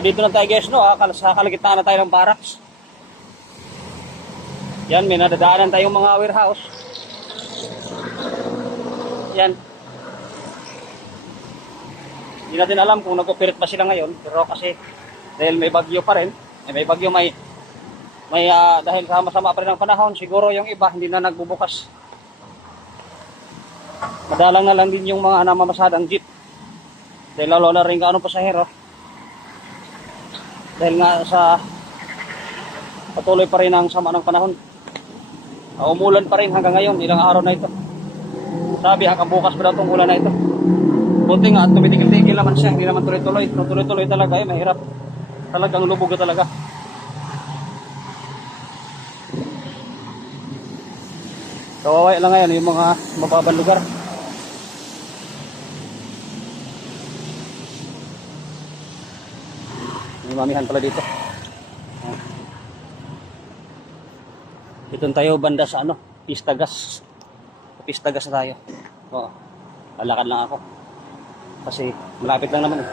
Dito na tayo guys, no? Sa kalagitnaan na tayo ng barracks. Yan, may nadadaanan tayong mga warehouse. Yan. Hindi natin alam kung nag-operate pa sila ngayon. Pero kasi dahil may bagyo pa rin, may bagyo, dahil sama-sama pa rin ang panahon, siguro yung iba hindi na nagbubukas. Madalang na lang din yung mga namamasadang jeep. Dahil lalo na rin kaano pasahero. Dahil nga sa patuloy pa rin ang sama ng panahon. Umulan pa rin hanggang ngayon, ilang araw na ito. Sabi hanggang bukas pa daw itong ulan na ito. Buti nga, tumitigil-tigil naman siya, hindi naman tuloy-tuloy. Tuloy-tuloy talaga, mahirap. Talagang lubog na talaga. Kawaway lang ngayon yung mga mababang lugar. May mamihan pala dito. Dito tayo banda sa Pistagas. Pistagas na tayo. Oo. Lalakad lang ako. Kasi malapit lang naman.